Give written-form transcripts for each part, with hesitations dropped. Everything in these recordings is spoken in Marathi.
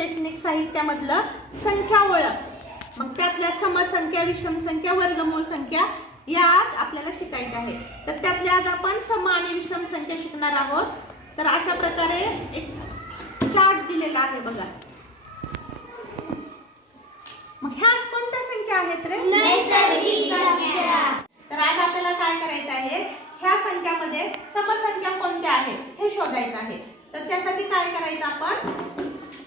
शैक्षणिक साहित्यामधलं संख्या ओळख. मग त्यातल्या समसंख्या, विषम संख्या, वर्गमूळ संख्या या आपल्याला शिकायचं आहे. तर त्यातल्या आज आपण सम आणि विषम संख्या शिकणार आहोत. तर अशा प्रकारे एक चार्ट दिलेला आहे बघा. मग ह्या कोणत्या संख्या आहेत रे? नैसर्गिक संख्या. तर आज आपल्याला काय करायचं आहे, ह्या संख्यामध्ये समसंख्या कोणत्या आहेत हे शोधायचं आहे. तर त्यासाठी काय करायचं, आपण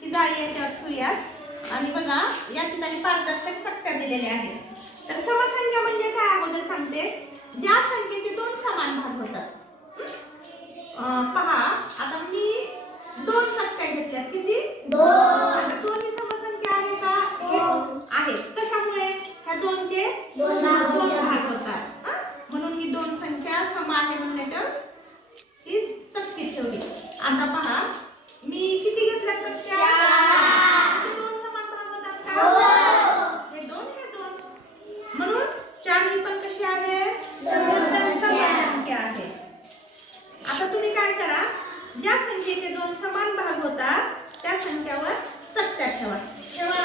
ही जाळी याच्यावर ठेवूयात आणि बघा या ठिकाणी पारदर्शक तक्त्या दिलेल्या आहेत. तर समसंख्या म्हणजे काय अगोदर सांगते, ज्या संख्येचे दोन समान भाग होतात. पहा आता मी दोन तक्त्या घेतल्यात. किती? दोन. आता दोन्ही समसंख्या आहे का? आहे. कशामुळे? ह्या दोनचे दोन भाग होतात. म्हणून ही दोन संख्या सम आहे म्हणण्याच्या ही तक्ती ठेवली. आता पहा मी किती घेतल्या तक्त्या? दोन समान भाग होतात का? हे दोन हे दोन, म्हणून चार ही पण कशी आहे? समसंख्या आहे. आता तुम्ही काय करा, ज्या संख्येचे दोन समान भाग होतात त्या संख्यावर तक्त्या ठेवा. ठेवा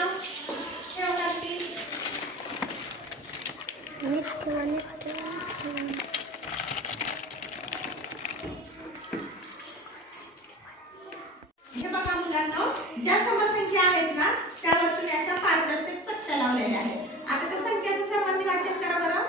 हे बघा मुलांनो, ज्या समसंख्या आहेत ना त्यावर तुम्ही अशा पारदर्शक तक्त्या लावलेल्या आहेत. आता त्या संख्याचं सर्वांनी वाचन करा बरं.